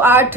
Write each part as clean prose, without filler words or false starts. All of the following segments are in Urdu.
8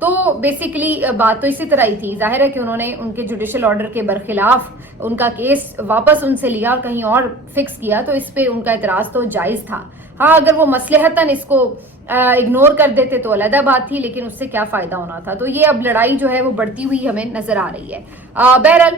تو بیسیکلی بات تو اسی طرح ہی تھی. ظاہر ہے کہ انہوں نے ان کے جوڈیشل آرڈر کے برخلاف ان کا کیس واپس ان سے لیا اور کہیں اور فکس کیا, تو اس پہ ان کا اعتراض تو جائز تھا. ہاں اگر وہ مصلحتاً اس کو اگنور کر دیتے تو علیحدہ بات تھی, لیکن اس سے کیا فائدہ ہونا تھا. تو یہ اب لڑائی جو ہے وہ بڑھتی ہوئی ہمیں نظر آ رہی ہے. بہرحال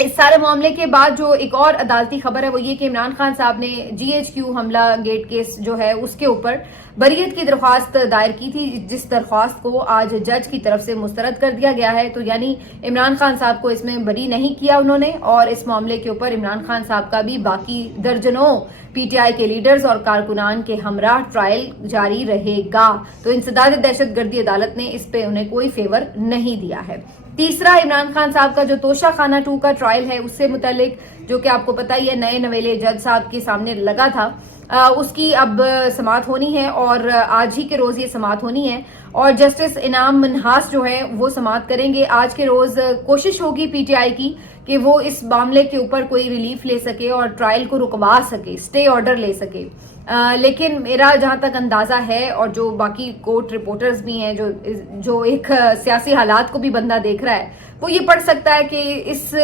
اس سارے معاملے کے بعد جو ایک اور عدالتی خبر ہے وہ یہ کہ عمران خان صاحب نے GHQ حملہ گیٹ کیس جو ہے اس کے اوپر بریت کی درخواست دائر کی تھی, جس درخواست کو آج جج کی طرف سے مسترد کر دیا گیا ہے. تو یعنی عمران خان صاحب کو اس میں بری نہیں کیا انہوں نے, اور اس معاملے کے اوپر عمران خان صاحب کا بھی باقی درجنوں PTI کے لیڈرز اور کارکنان کے ہمراہ ٹرائل جاری رہے گا. تو انسداد دہشت گردی عدالت نے اس پہ انہیں کوئی فیور نہیں دیا ہے. تیسرا, عمران خان صاحب کا جو توشہ خانہ 2 کا ٹرائل ہے اس سے متعلق, جو کہ آپ کو پتہ ہی ہے نئے نویلے جج صاحب کے سامنے لگا تھا, اس کی اب سماعت ہونی ہے اور آج ہی کے روز یہ سماعت ہونی ہے. اور جسٹس انعام منہاس جو ہے وہ سماعت کریں گے آج کے روز. کوشش ہوگی PTI کی کہ وہ اس معاملے کے اوپر کوئی ریلیف لے سکے اور ٹرائل کو رکوا سکے, اسٹے آرڈر لے سکے. لیکن میرا جہاں تک اندازہ ہے, اور جو باقی کورٹ رپورٹرز بھی ہیں جو ایک سیاسی حالات کو بھی بندہ دیکھ رہا ہے, وہ یہ پڑھ سکتا ہے کہ اس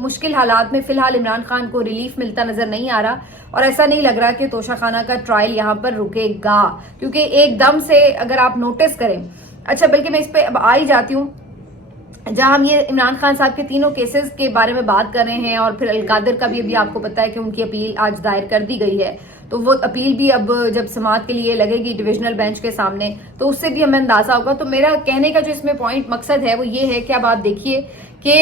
مشکل حالات میں فی الحال عمران خان کو ریلیف ملتا نظر نہیں آ رہا, اور ایسا نہیں لگ رہا کہ توشہ خانہ کا ٹرائل یہاں پر رکے گا, کیونکہ ایک دم سے اگر آپ نوٹس کریں. اچھا, بلکہ میں اس پہ اب آ ہی جاتی ہوں. جہاں ہم یہ عمران خان صاحب کے تینوں کیسز کے بارے میں بات کر رہے ہیں, اور پھر القادر کا بھی ابھی آپ کو پتا ہے کہ ان کی اپیل آج دائر کر دی گئی ہے, تو وہ اپیل بھی اب جب سماعت کے لیے لگے گی ڈویژنل بینچ کے سامنے تو اس سے بھی ہمیں اندازہ ہوگا. تو میرا کہنے کا جو اس میں پوائنٹ مقصد ہے وہ یہ ہے کہ اب آپ دیکھیے کہ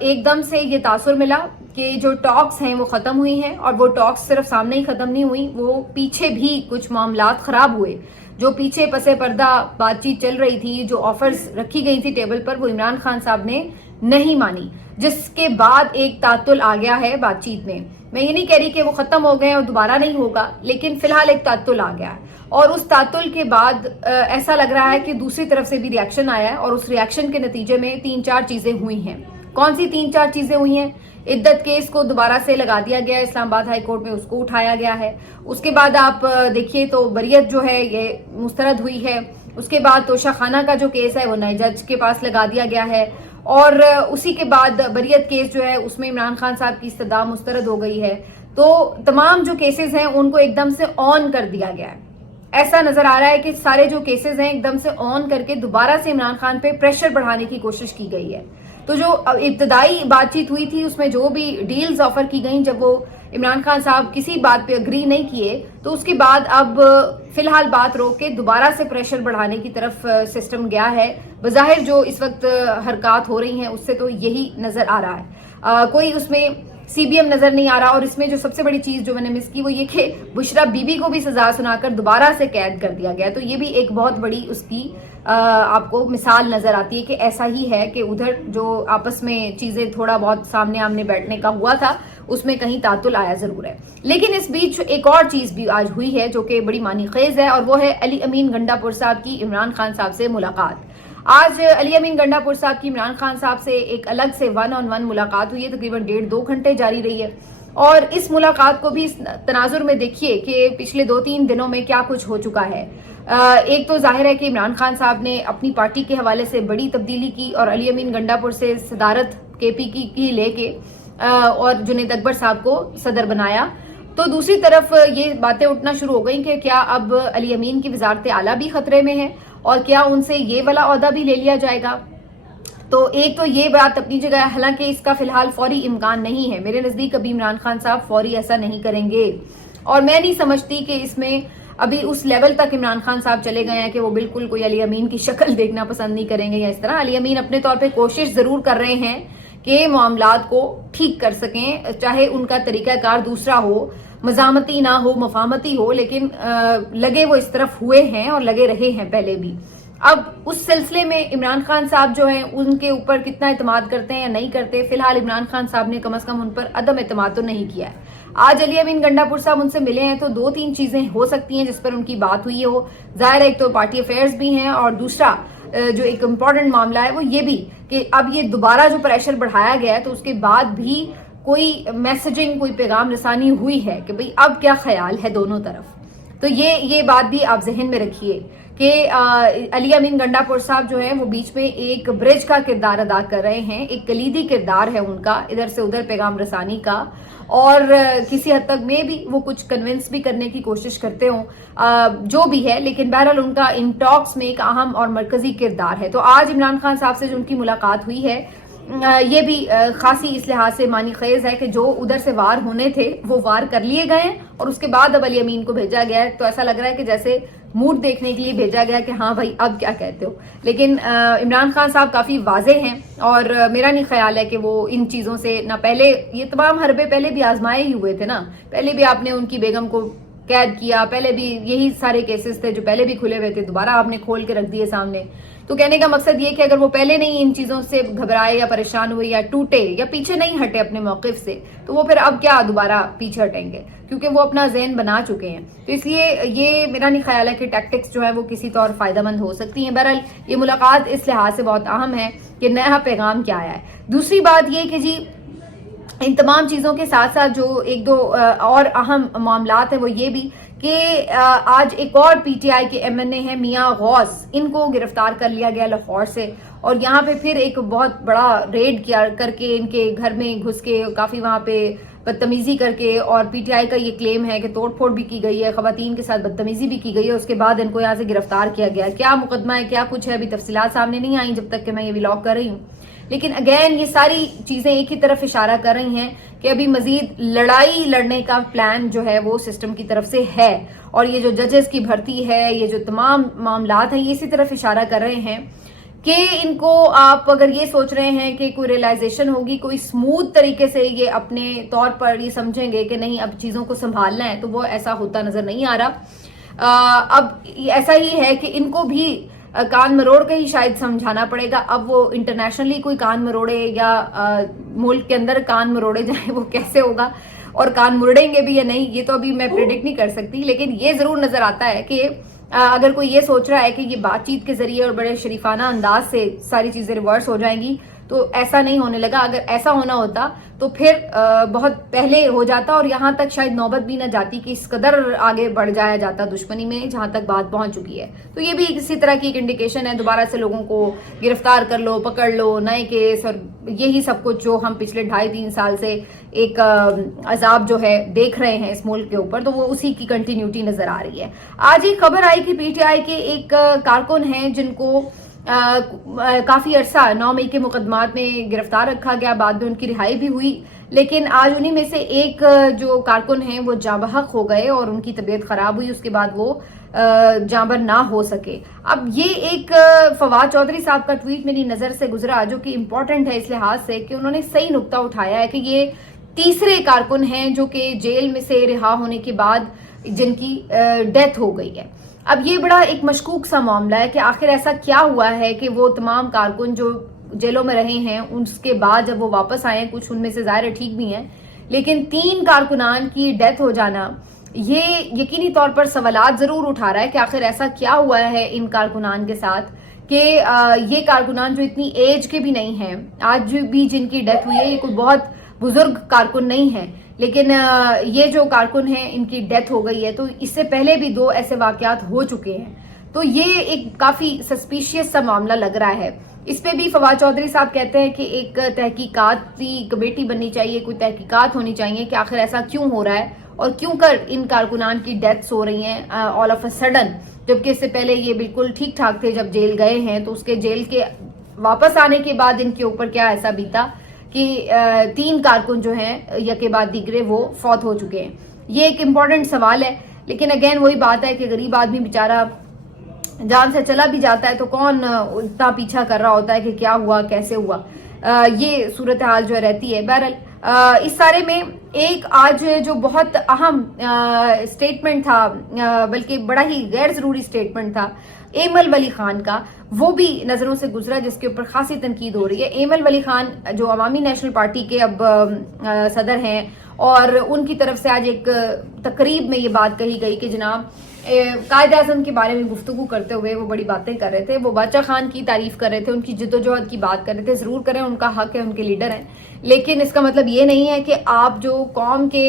ایک دم سے یہ تاثر ملا کہ جو ٹاکس ہیں وہ ختم ہوئی ہیں, اور وہ ٹاکس صرف سامنے ہی ختم نہیں ہوئی, وہ پیچھے بھی کچھ معاملات خراب ہوئے. جو پیچھے پسے پردہ بات چیت چل رہی تھی, جو آفرز رکھی گئی تھی ٹیبل پر, وہ عمران خان صاحب نے نہیں مانی, جس کے بعد ایک تعطل آ گیا ہے بات چیت میں. میں یہ نہیں کہہ رہی کہ وہ ختم ہو گئے اور دوبارہ نہیں ہوگا, لیکن فی الحال ایک تعطل آ گیا ہے, اور اس تعطل کے بعد ایسا لگ رہا ہے کہ دوسری طرف سے بھی ریاکشن آیا ہے, اور اس ریاکشن کے نتیجے میں 3-4 چیزیں ہوئی ہیں. کون سی 3-4 چیزیں ہوئی ہیں؟ عدت کیس کو دوبارہ سے لگا دیا گیا, اسلام آباد ہائی کورٹ میں اس کو اٹھایا گیا ہے. اس کے بعد آپ دیکھیے تو بریت جو ہے یہ مسترد ہوئی ہے. اس کے بعد توشہ خانہ کا جو کیس ہے وہ نئے جج کے پاس لگا دیا گیا ہے, اور اسی کے بعد بریت کیس جو ہے اس میں عمران خان صاحب کی استدعا مسترد ہو گئی ہے. تو تمام جو کیسز ہیں ان کو ایک دم سے آن کر دیا گیا ہے. ایسا نظر آ رہا ہے کہ سارے جو کیسز ہیں ایک دم سے آن کر کے دوبارہ سے عمران خان پہ پریشر بڑھانے کی کوشش کی گئی ہے. تو جو ابتدائی بات چیت ہوئی تھی اس میں جو بھی ڈیلز آفر کی گئیں, جب وہ عمران خان صاحب کسی بات پہ اگری نہیں کیے, تو اس کے بعد اب فی الحال بات روک کے دوبارہ سے پریشر بڑھانے کی طرف سسٹم گیا ہے. بظاہر جو اس وقت حرکات ہو رہی ہیں اس سے تو یہی نظر آ رہا ہے. کوئی اس میں CBM نظر نہیں آ رہا, اور اس میں جو سب سے بڑی چیز جو میں نے مس کی وہ یہ کہ بشرا بی بی کو بھی سزا سنا کر دوبارہ سے قید کر دیا گیا. تو یہ بھی ایک بہت بڑی اس کی آپ کو مثال نظر آتی ہے کہ ایسا ہی ہے کہ ادھر جو آپس میں چیزیں تھوڑا بہت سامنے آمنے بیٹھنے کا ہوا تھا اس میں کہیں تعطل آیا ضرور ہے. لیکن اس بیچ ایک اور چیز بھی آج ہوئی ہے جو کہ بڑی معنی خیز ہے, اور وہ ہے علی امین گنڈا پور صاحب کی عمران خان صاحب سے ملاقات. آج علی امین گنڈا پور صاحب کی عمران خان صاحب سے ایک الگ سے 1-on-1 ملاقات ہوئی ہے, تقریباً 1.5-2 گھنٹے جاری رہی ہے. اور اس ملاقات کو بھی اس تناظر میں دیکھیے کہ پچھلے 2-3 دنوں میں کیا کچھ ہو چکا ہے. ایک تو ظاہر ہے کہ عمران خان صاحب نے اپنی پارٹی کے حوالے سے بڑی تبدیلی کی, اور علی امین گنڈا پور سے صدارت KP کی لے کے اور جنید اکبر صاحب کو صدر بنایا. تو دوسری طرف یہ باتیں اٹھنا شروع ہو گئیں کہ کیا اب علی امین کی وزارت اعلیٰ بھی خطرے میں ہے, اور کیا ان سے یہ والا عہدہ بھی لے لیا جائے گا. تو ایک تو یہ بات اپنی جگہ ہے, حالانکہ اس کا فی الحال فوری امکان نہیں ہے. میرے نزدیک ابھی عمران خان صاحب فوری ایسا نہیں کریں گے, اور میں نہیں سمجھتی کہ اس میں ابھی اس لیول تک عمران خان صاحب چلے گئے ہیں کہ وہ بالکل کوئی علی امین کی شکل دیکھنا پسند نہیں کریں گے یا اس طرح. علی امین اپنے طور پہ کوشش ضرور کر رہے ہیں کہ معاملات کو ٹھیک کر سکیں, چاہے ان کا طریقہ کار دوسرا ہو, مزاحمتی نہ ہو, مفاہمتی ہو, لیکن لگے وہ اس طرف ہوئے ہیں اور لگے رہے ہیں پہلے بھی. اب اس سلسلے میں عمران خان صاحب جو ہیں ان کے اوپر کتنا اعتماد کرتے ہیں یا نہیں کرتے, فی الحال عمران خان صاحب نے کم از کم ان پر عدم اعتماد تو نہیں کیا ہے. آج علی امین گنڈا پور صاحب ان سے ملے ہیں تو 2-3 چیزیں ہو سکتی ہیں جس پر ان کی بات ہوئی ہو. ظاہر ہے ایک تو پارٹی افیئرز بھی ہیں, اور دوسرا جو ایک امپورٹنٹ معاملہ ہے وہ یہ بھی کہ اب یہ دوبارہ جو پریشر بڑھایا گیا ہے تو اس کے بعد بھی کوئی میسجنگ, کوئی پیغام رسانی ہوئی ہے کہ بھئی اب کیا خیال ہے دونوں طرف. تو یہ بات بھی آپ ذہن میں رکھیے کہ علی امین گنڈاپور صاحب جو ہیں وہ بیچ میں ایک برج کا کردار ادا کر رہے ہیں، ایک کلیدی کردار ہے ان کا ادھر سے ادھر پیغام رسانی کا، اور کسی حد تک میں بھی وہ کچھ کنونس بھی کرنے کی کوشش کرتے ہوں جو بھی ہے، لیکن بہرحال ان کا ان ٹاکس میں ایک اہم اور مرکزی کردار ہے۔ تو آج عمران خان صاحب سے جو ان کی ملاقات ہوئی ہے یہ بھی خاصی اس لحاظ سے معنی خیز ہے کہ جو ادھر سے وار ہونے تھے وہ وار کر لیے گئے ہیں، اور اس کے بعد اب علی امین کو بھیجا گیا ہے، تو ایسا لگ رہا ہے کہ جیسے موڈ دیکھنے کے لیے بھیجا گیا کہ ہاں بھائی اب کیا کہتے ہو۔ لیکن عمران خان صاحب کافی واضح ہیں، اور میرا نہیں خیال ہے کہ وہ ان چیزوں سے نہ پہلے یہ تمام حربے پہلے بھی آزمائے ہی ہوئے تھے نا، پہلے بھی آپ نے ان کی بیگم کو قید کیا، پہلے بھی یہی سارے کیسز تھے جو پہلے بھی کھلے ہوئے تھے، دوبارہ آپ نے کھول کے رکھ دیے سامنے۔ تو کہنے کا مقصد یہ کہ اگر وہ پہلے نہیں ان چیزوں سے گھبرائے یا پریشان ہوئے یا ٹوٹے یا پیچھے نہیں ہٹے اپنے موقف سے، تو وہ پھر اب کیا دوبارہ پیچھے ہٹیں گے، کیونکہ وہ اپنا ذہن بنا چکے ہیں۔ تو اس لیے یہ میرا نہیں خیال ہے کہ ٹیکٹکس جو ہے وہ کسی طور فائدہ مند ہو سکتی ہیں۔ بہرحال یہ ملاقات اس لحاظ سے بہت اہم ہے کہ نیا پیغام کیا آیا ہے۔ دوسری بات یہ کہ جی ان تمام چیزوں کے ساتھ ساتھ جو ایک دو اور اہم معاملات ہیں وہ یہ بھی کہ آج ایک اور پی ٹی آئی کے ایم این اے ہیں میاں غوث، ان کو گرفتار کر لیا گیا لاہور سے، اور یہاں پہ پھر ایک بہت بڑا ریڈ کیا کر کے ان کے گھر میں گھس کے کافی وہاں پہ بدتمیزی کر کے، اور پی ٹی آئی کا یہ کلیم ہے کہ توڑ پھوڑ بھی کی گئی ہے، خواتین کے ساتھ بدتمیزی بھی کی گئی ہے، اس کے بعد ان کو یہاں سے گرفتار کیا گیا۔ کیا مقدمہ ہے، کیا کچھ ہے، ابھی تفصیلات سامنے نہیں آئیں جب تک کہ میں یہ ولاگ کر رہی ہوں، لیکن اگین یہ ساری چیزیں ایک ہی طرف اشارہ کر رہی ہیں کہ ابھی مزید لڑائی لڑنے کا پلان جو ہے وہ سسٹم کی طرف سے ہے، اور یہ جو ججز کی بھرتی ہے، یہ جو تمام معاملات ہیں، یہ اسی طرف اشارہ کر رہے ہیں کہ ان کو آپ اگر یہ سوچ رہے ہیں کہ کوئی ریلائزیشن ہوگی، کوئی سموتھ طریقے سے یہ اپنے طور پر یہ سمجھیں گے کہ نہیں اب چیزوں کو سنبھالنا ہے، تو وہ ایسا ہوتا نظر نہیں آ رہا۔ اب ایسا ہی ہے کہ ان کو بھی کان مروڑ کے ہی شاید سمجھانا پڑے گا۔ اب وہ انٹرنیشنلی کوئی کان مروڑے یا ملک کے اندر کان مروڑے جائیں، وہ کیسے ہوگا اور کان مروڑیں گے بھی یا نہیں، یہ تو ابھی میں پریڈکٹ نہیں کر سکتی، لیکن یہ ضرور نظر آتا ہے کہ اگر کوئی یہ سوچ رہا ہے کہ یہ بات چیت کے ذریعے اور بڑے شریفانہ انداز سے ساری چیزیں ریورس ہو جائیں گی، تو ایسا نہیں ہونے لگا۔ اگر ایسا ہونا ہوتا تو پھر بہت پہلے ہو جاتا، اور یہاں تک شاید نوبت بھی نہ جاتی کہ اس قدر آگے بڑھ جایا جاتا دشمنی میں جہاں تک بات پہنچ چکی ہے۔ تو یہ بھی اسی طرح کی ایک انڈیکیشن ہے، دوبارہ سے لوگوں کو گرفتار کر لو، پکڑ لو، نئے کیس، اور یہی سب کچھ جو ہم پچھلے 2.5-3 سال سے ایک عذاب جو ہے دیکھ رہے ہیں اس ملک کے اوپر، تو وہ اسی کی کنٹینیوٹی نظر آ رہی ہے۔ آج ایک خبر آئی کہ پی ٹی آئی کے ایک کارکن ہیں جن کو کافی عرصہ 9 مئی کے مقدمات میں گرفتار رکھا گیا، بعد میں ان کی رہائی بھی ہوئی، لیکن آج انہی میں سے ایک جو کارکن ہیں وہ جاں بحق ہو گئے اور ان کی طبیعت خراب ہوئی، اس کے بعد وہ جاں بر نہ ہو سکے۔ اب یہ ایک فواد چودھری صاحب کا ٹویٹ میری نظر سے گزرا جو کہ امپورٹنٹ ہے اس لحاظ سے کہ انہوں نے صحیح نقطہ اٹھایا ہے کہ یہ تیسرے کارکن ہیں جو کہ جیل میں سے رہا ہونے کے بعد جن کی ڈیتھ ہو گئی ہے۔ اب یہ بڑا ایک مشکوک سا معاملہ ہے کہ آخر ایسا کیا ہوا ہے کہ وہ تمام کارکن جو جیلوں میں رہے ہیں اس کے بعد جب وہ واپس آئے ہیں، کچھ ان میں سے ظاہر ٹھیک بھی ہیں، لیکن 3 کارکنان کی ڈیتھ ہو جانا یہ یقینی طور پر سوالات ضرور اٹھا رہا ہے کہ آخر ایسا کیا ہوا ہے ان کارکنان کے ساتھ کہ یہ کارکنان جو اتنی ایج کے بھی نہیں ہیں، آج بھی جن کی ڈیتھ ہوئی ہے، یہ کوئی بہت بزرگ کارکن نہیں ہے، لیکن یہ جو کارکن ہیں ان کی ڈیتھ ہو گئی ہے۔ تو اس سے پہلے بھی 2 ایسے واقعات ہو چکے ہیں، تو یہ ایک کافی سسپیشیس سا معاملہ لگ رہا ہے۔ اس پہ بھی فواد چودھری صاحب کہتے ہیں کہ ایک تحقیقاتی کمیٹی بننی چاہیے، کوئی تحقیقات ہونی چاہیے کہ آخر ایسا کیوں ہو رہا ہے اور کیوں کر ان کارکنان کی ڈیتھس ہو رہی ہیں آل آف اے سڈن، جبکہ اس سے پہلے یہ بالکل ٹھیک ٹھاک تھے جب جیل گئے ہیں۔ تو اس کے جیل کے واپس آنے کے بعد ان کے اوپر کیا ایسا بیتا کہ 3 کارکن جو ہیں یکے بعد دیگرے وہ فوت ہو چکے ہیں۔ یہ ایک امپورٹنٹ سوال ہے، لیکن اگین وہی بات ہے کہ غریب آدمی بیچارہ جان سے چلا بھی جاتا ہے تو کون اتنا پیچھا کر رہا ہوتا ہے کہ کیا ہوا کیسے ہوا، یہ صورتحال جو رہتی ہے۔ بہرحال اس سارے میں ایک آج جو بہت اہم سٹیٹمنٹ تھا، بلکہ بڑا ہی غیر ضروری سٹیٹمنٹ تھا ایمل ولی خان کا، وہ بھی نظروں سے گزرا جس کے اوپر خاصی تنقید ہو رہی ہے۔ ایمل ولی خان جو عوامی نیشنل پارٹی کے اب صدر ہیں، اور ان کی طرف سے آج ایک تقریب میں یہ بات کہی گئی کہ جناب قائد اعظم کے بارے میں گفتگو کرتے ہوئے وہ بڑی باتیں کر رہے تھے، وہ باچا خان کی تعریف کر رہے تھے، ان کی جدوجہد کی بات کر رہے تھے۔ ضرور کریں، ان کا حق ہے، ان کے لیڈر ہیں، لیکن اس کا مطلب یہ نہیں ہے کہ آپ جو قوم کے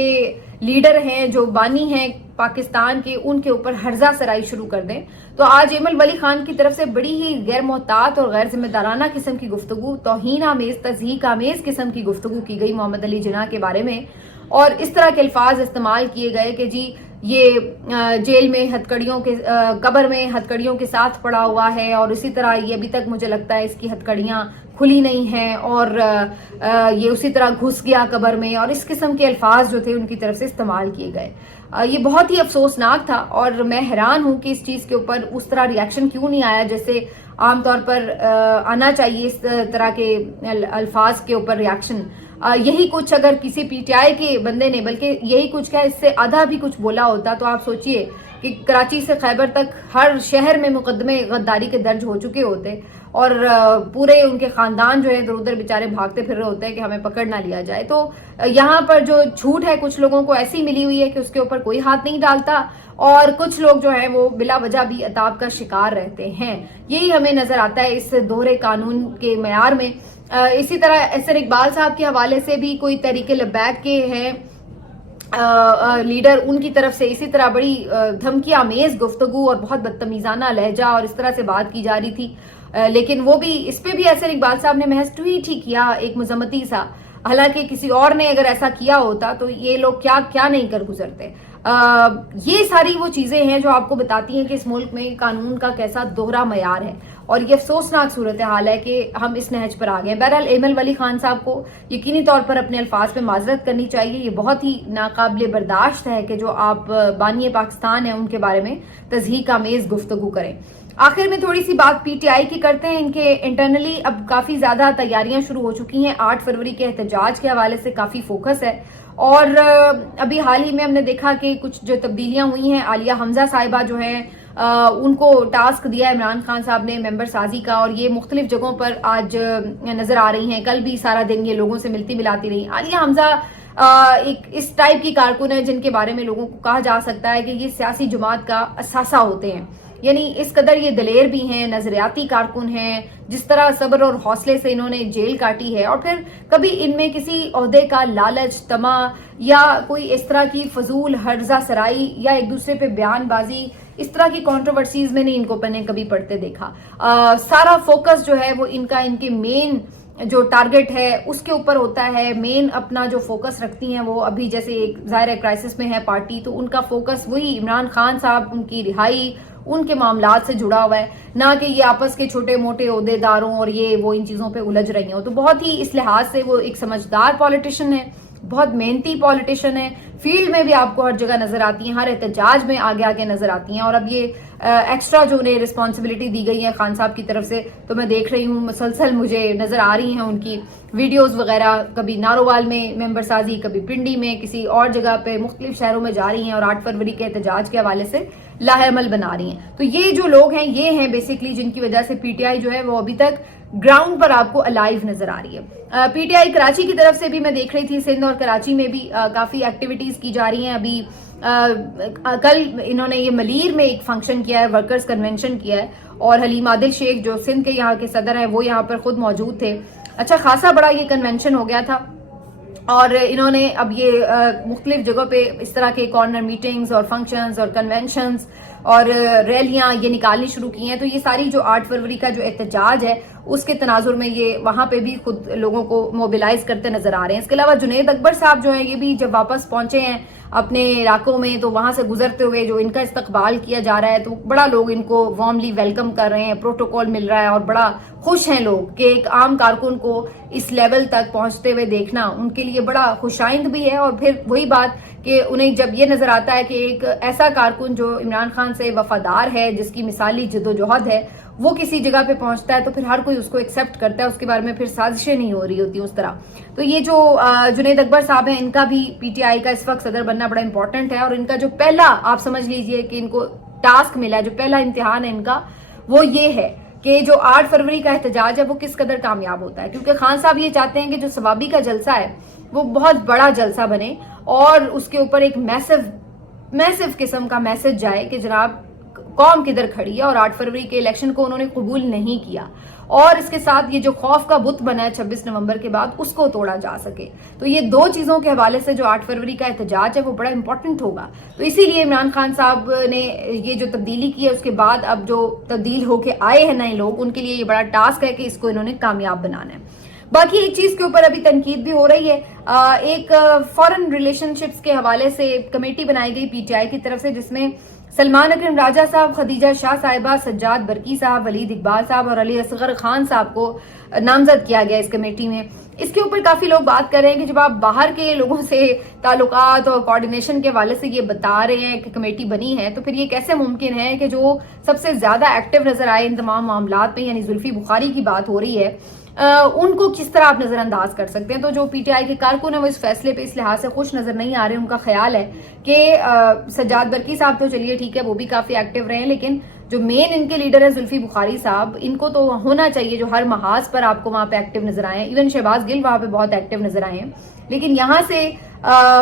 لیڈر ہیں، جو بانی ہیں پاکستان کے ان کے اوپر ہرزہ سرائی شروع کر دیں. تو آج ایمل ولی خان کی طرف سے بڑی ہی غیر محتاط اور غیر ذمہ دارانہ قسم کی گفتگو, توہین آمیز, تضحیک آمیز قسم کی گفتگو کی گئی محمد علی جناح کے بارے میں, اور اس طرح کے الفاظ استعمال کیے گئے کہ جی یہ جیل میں ہتھکڑیوں کے قبر میں ہتھکڑیوں کے ساتھ پڑا ہوا ہے, اور اسی طرح یہ ابھی تک مجھے لگتا ہے اس کی ہتھکڑیاں کھلی نہیں ہیں, اور یہ اسی طرح گھس گیا قبر میں, اور اس قسم کے الفاظ جو تھے ان کی طرف سے استعمال کیے گئے. یہ بہت ہی افسوسناک تھا, اور میں حیران ہوں کہ اس چیز کے اوپر اس طرح ریاکشن کیوں نہیں آیا جیسے عام طور پر آنا چاہیے اس طرح کے الفاظ کے اوپر ریاکشن. یہی کچھ اگر کسی پی ٹی آئی کے بندے نے, بلکہ یہی کچھ کیا اس سے آدھا بھی کچھ بولا ہوتا, تو آپ سوچئے کہ کراچی سے خیبر تک ہر شہر میں مقدمے غداری کے درج ہو چکے ہوتے, اور پورے ان کے خاندان جو ہے ادھر ادھر بیچارے بھاگتے پھر رہے ہوتے ہیں کہ ہمیں پکڑ نہ لیا جائے. تو یہاں پر جو جھوٹ ہے کچھ لوگوں کو ایسی ملی ہوئی ہے کہ اس کے اوپر کوئی ہاتھ نہیں ڈالتا, اور کچھ لوگ جو ہیں وہ بلا وجہ بھی عتاب کا شکار رہتے ہیں. یہی ہمیں نظر آتا ہے اس دوہرے قانون کے معیار میں. اسی طرح احسن اقبال صاحب کے حوالے سے بھی کوئی تحریک لبیک کے ہیں لیڈر, ان کی طرف سے اسی طرح بڑی دھمکی آمیز گفتگو اور بہت بدتمیزانہ لہجہ اور اس طرح سے بات کی جا رہی تھی, لیکن وہ بھی اس پہ بھی احسن اقبال صاحب نے محض ٹویٹ ہی کیا ایک مذمتی سا, حالانکہ کسی اور نے اگر ایسا کیا ہوتا تو یہ لوگ کیا نہیں کر گزرتے. یہ ساری وہ چیزیں ہیں جو آپ کو بتاتی ہیں کہ اس ملک میں قانون کا کیسا دوہرا معیار ہے, اور یہ افسوسناک صورتحال ہے کہ ہم اس نہج پر آ گئے. بہرحال ایمل ولی خان صاحب کو یقینی طور پر اپنے الفاظ پہ معذرت کرنی چاہیے. یہ بہت ہی ناقابل برداشت ہے کہ جو آپ بانی پاکستان ہیں ان کے بارے میں تضحیک آمیز گفتگو کریں. آخر میں تھوڑی سی بات پی ٹی آئی کی کرتے ہیں. ان کے انٹرنلی اب کافی زیادہ تیاریاں شروع ہو چکی ہیں. 8 فروری کے احتجاج کے حوالے سے کافی فوکس ہے, اور ابھی حال ہی میں ہم نے دیکھا کہ کچھ جو تبدیلیاں ہوئی ہیں, عالیہ حمزہ صاحبہ جو ہیں ان کو ٹاسک دیا ہے عمران خان صاحب نے ممبر سازی کا, اور یہ مختلف جگہوں پر آج نظر آ رہی ہیں. کل بھی سارا دن یہ لوگوں سے ملتی ملاتی رہی. عالیہ حمزہ ایک اس ٹائپ کی کارکن ہے جن کے بارے میں لوگوں کو کہا جا سکتا ہے کہ یہ سیاسی جماعت کا اثاثہ ہوتے ہیں. یعنی اس قدر یہ دلیر بھی ہیں, نظریاتی کارکن ہیں, جس طرح صبر اور حوصلے سے انہوں نے جیل کاٹی ہے, اور پھر کبھی ان میں کسی عہدے کا لالچ, طمع یا کوئی اس طرح کی فضول ہرزہ سرائی یا ایک دوسرے پہ بیان بازی, اس طرح کی کنٹروورسیز میں نے ان کو کبھی پڑھتے دیکھا. سارا فوکس جو ہے وہ ان کے مین جو ٹارگٹ ہے اس کے اوپر ہوتا ہے. مین اپنا جو فوکس رکھتی ہیں وہ ابھی جیسے ایک ظاہر کرائسس میں ہے پارٹی, تو ان کا فوکس وہی عمران خان صاحب, ان کی رہائی, ان کے معاملات سے جڑا ہوا ہے, نہ کہ یہ آپس کے چھوٹے موٹے عہدے داروں اور یہ وہ ان چیزوں پہ الجھ رہی ہوں. تو بہت ہی اس لحاظ سے وہ ایک سمجھدار پولیٹیشین ہے, بہت محنتی پولیٹیشین ہے. فیلڈ میں بھی آپ کو ہر جگہ نظر آتی ہیں, ہر احتجاج میں آگے آگے نظر آتی ہیں. اور اب یہ ایکسٹرا جو انہیں رسپانسبلٹی دی گئی ہے خان صاحب کی طرف سے, تو میں دیکھ رہی ہوں مسلسل مجھے نظر آ رہی ہیں ان کی ویڈیوز وغیرہ, کبھی نارووال میں ممبر سازی, کبھی پنڈی میں, کسی اور جگہ پہ مختلف شہروں میں جا رہی ہیں, اور 8 فروری کے احتجاج کے حوالے سے لاہ عمل بنا رہی ہیں. تو یہ جو لوگ ہیں یہ ہیں بیسکلی جن کی وجہ سے پی ٹی آئی جو ہے وہ ابھی تک گراؤنڈ پر آپ کو الائیو نظر آ رہی ہے. پی ٹی آئی کراچی کی طرف سے بھی میں دیکھ رہی تھی, سندھ اور کراچی میں بھی کافی ایکٹیویٹیز کی جا رہی ہیں. ابھی کل انہوں نے یہ ملیر میں ایک فنکشن کیا ہے, ورکرز کنونشن کیا ہے, اور حلیم عادل شیخ جو سندھ کے یہاں کے صدر ہیں وہ یہاں پر خود موجود تھے. اچھا خاصا بڑا یہ کنونشن ہو گیا تھا, اور انہوں نے اب یہ مختلف جگہوں پہ اس طرح کے کارنر میٹنگز اور فنکشنز اور کنونشنز اور ریلیاں یہ نکالنی شروع کی ہیں. تو یہ ساری جو 8 فروری کا جو احتجاج ہے اس کے تناظر میں یہ وہاں پہ بھی خود لوگوں کو موبلائز کرتے نظر آ رہے ہیں. اس کے علاوہ جنید اکبر صاحب جو ہیں یہ بھی جب واپس پہنچے ہیں اپنے علاقوں میں, تو وہاں سے گزرتے ہوئے جو ان کا استقبال کیا جا رہا ہے, تو بڑا لوگ ان کو وارملی ویلکم کر رہے ہیں, پروٹوکول مل رہا ہے, اور بڑا خوش ہیں لوگ کہ ایک عام کارکن کو اس لیول تک پہنچتے ہوئے دیکھنا ان کے لیے بڑا خوشائند بھی ہے. اور پھر وہی بات کہ انہیں جب یہ نظر آتا ہے کہ ایک ایسا کارکن جو عمران خان سے وفادار ہے, جس کی مثالی جدوجہد ہے, وہ کسی جگہ پہ پہنچتا ہے تو پھر ہر کوئی اس کو ایکسیپٹ کرتا ہے, اس کے بارے میں پھر سازشیں نہیں ہو رہی ہوتی اس طرح. تو یہ جو جنید اکبر صاحب ہیں ان کا بھی پی ٹی آئی کا اس وقت صدر بننا بڑا امپورٹنٹ ہے, اور ان کا جو پہلا آپ سمجھ لیجئے کہ ان کو ٹاسک ملا ہے, جو پہلا امتحان ہے ان کا, وہ یہ ہے کہ جو 8 فروری کا احتجاج ہے وہ کس قدر کامیاب ہوتا ہے. کیونکہ خان صاحب یہ چاہتے ہیں کہ جو ثوابی کا جلسہ ہے وہ بہت بڑا جلسہ بنے, اور اس کے اوپر ایک میسو قسم کا میسج جائے کہ جناب قوم کدھر کھڑی ہے اور 8 فروری کے الیکشن کو انہوں نے قبول نہیں کیا اور اس کے ساتھ یہ جو خوف کا بت بنا ہے 26 نومبر کے بعد اس کو توڑا جا سکے. تو یہ دو چیزوں کے حوالے سے جو 8 فروری کا احتجاج ہے وہ بڑا امپورٹنٹ ہوگا. تو اسی لیے عمران خان صاحب نے یہ جو تبدیلی کی ہے اس کے بعد اب جو تبدیل ہو کے آئے ہیں نئے لوگ ان کے لیے یہ بڑا ٹاسک ہے کہ اس کو انہوں نے کامیاب بنانا ہے. باقی ایک چیز کے اوپر ابھی تنقید بھی ہو رہی ہے. ایک فارن ریلیشن شپس کے حوالے سے کمیٹی بنائی گئی پی ٹی آئی کی طرف سے جس میں سلمان اکرم راجہ صاحب، خدیجہ شاہ صاحبہ، سجاد برقی صاحب، ولید اقبال صاحب اور علی اصغر خان صاحب کو نامزد کیا گیا اس کمیٹی میں. اس کے اوپر کافی لوگ بات کر رہے ہیں کہ جب آپ باہر کے لوگوں سے تعلقات اور کوارڈینیشن کے حوالے سے یہ بتا رہے ہیں کہ کمیٹی بنی ہے تو پھر یہ کیسے ممکن ہے کہ جو سب سے زیادہ ایکٹیو نظر آئے ان تمام معاملات میں یعنی زلفی بخاری کی بات ہو رہی ہے ان کو کس طرح آپ نظر انداز کر سکتے ہیں. تو جو پی ٹی آئی کے کارکن ہیں وہ اس فیصلے پہ اس لحاظ سے خوش نظر نہیں آ رہے. ان کا خیال ہے کہ سجاد برقی صاحب تو چلیے ٹھیک ہے وہ بھی کافی ایکٹیو رہے ہیں لیکن جو مین ان کے لیڈر ہے زلفی بخاری صاحب ان کو تو ہونا چاہیے جو ہر محاذ پر آپ کو وہاں پہ ایکٹیو نظر آئے. ایون شہباز گل وہاں پہ بہت ایکٹیو نظر آئے ہیں لیکن یہاں سے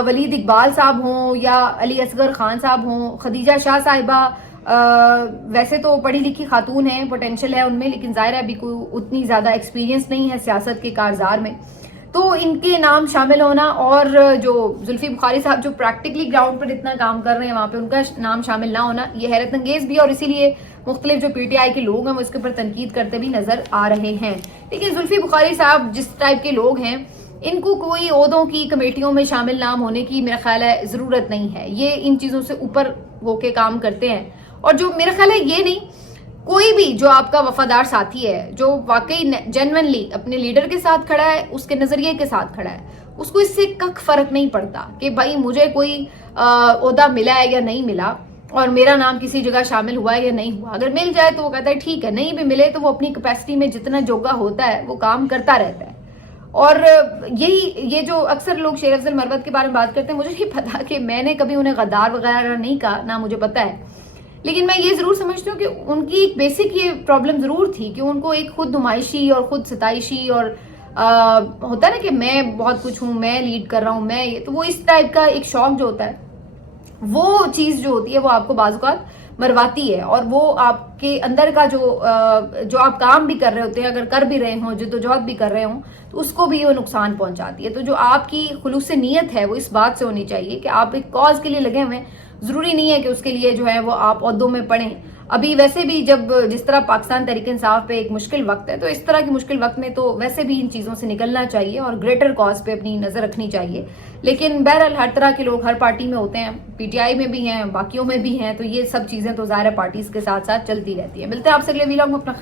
ولید اقبال صاحب ہوں یا علی اصغر خان صاحب ہوں، خدیجہ شاہ صاحبہ ویسے تو پڑھی لکھی خاتون ہیں، پوٹینشل ہے ان میں لیکن ظاہر ہے ابھی کوئی اتنی زیادہ ایکسپیرینس نہیں ہے سیاست کے کارزار میں. تو ان کے نام شامل ہونا اور جو زلفی بخاری صاحب جو پریکٹیکلی گراؤنڈ پر اتنا کام کر رہے ہیں وہاں پہ ان کا نام شامل نہ ہونا یہ حیرت انگیز بھی ہے اور اسی لیے مختلف جو پی ٹی آئی کے لوگ ہیں وہ اس کے اوپر تنقید کرتے بھی نظر آ رہے ہیں. لیکن زلفی بخاری صاحب جس ٹائپ کے لوگ ہیں ان کو کوئی عہدوں کی کمیٹیوں میں شامل نام ہونے کی میرا خیال ہے ضرورت نہیں ہے. یہ ان چیزوں سے اوپر ہو کے کام کرتے ہیں اور جو میرا خیال ہے یہ نہیں کوئی بھی جو آپ کا وفادار ساتھی ہے جو واقعی جینوینلی اپنے لیڈر کے ساتھ کھڑا ہے اس کے نظریے کے ساتھ کھڑا ہے اس کو اس سے کک فرق نہیں پڑتا کہ بھائی مجھے کوئی عہدہ ملا ہے یا نہیں ملا اور میرا نام کسی جگہ شامل ہوا ہے یا نہیں ہوا. اگر مل جائے تو وہ کہتا ہے ٹھیک ہے، نہیں بھی ملے تو وہ اپنی کیپیسٹی میں جتنا جوگا ہوتا ہے وہ کام کرتا رہتا ہے. اور یہ جو اکثر لوگ شیر افضل مروت کے بارے میں بات کرتے ہیں مجھے نہیں پتا کہ میں نے کبھی انہیں غدار وغیرہ نہیں کہا، نہ مجھے پتا ہے، لیکن میں یہ ضرور سمجھتی ہوں کہ ان کی ایک بیسک یہ پرابلم ضرور تھی کہ ان کو ایک خود نمائشی اور خود ستائشی اور ہوتا ہے نا کہ میں بہت کچھ ہوں، میں لیڈ کر رہا ہوں، میں یہ تو وہ اس ٹائپ کا ایک شوق جو ہوتا ہے وہ چیز جو ہوتی ہے وہ آپ کو بعض اوقات مرواتی ہے اور وہ آپ کے اندر کا جو آپ کام بھی کر رہے ہوتے ہیں اگر کر بھی رہے ہوں جدوجہد بھی کر رہے ہوں تو اس کو بھی وہ نقصان پہنچاتی ہے. تو جو آپ کی خلوص نیت ہے وہ اس بات سے ہونی چاہیے کہ آپ ایک کاز کے لیے لگے ہوئے ہیں. ضروری نہیں ہے کہ اس کے لیے جو ہے وہ آپ عہدوں میں پڑیں. ابھی ویسے بھی جس طرح پاکستان تحریک انصاف پہ ایک مشکل وقت ہے تو اس طرح کے مشکل وقت میں تو ویسے بھی ان چیزوں سے نکلنا چاہیے اور گریٹر کاز پہ اپنی نظر رکھنی چاہیے. لیکن بہرحال ہر طرح کے لوگ ہر پارٹی میں ہوتے ہیں، پی ٹی آئی میں بھی ہیں، باقیوں میں بھی ہیں، تو یہ سب چیزیں تو ظاہر پارٹیز کے ساتھ ساتھ چلتی رہتی ہیں. ملتے ہیں آپ سے اگلے ویلاگ میں. اپنا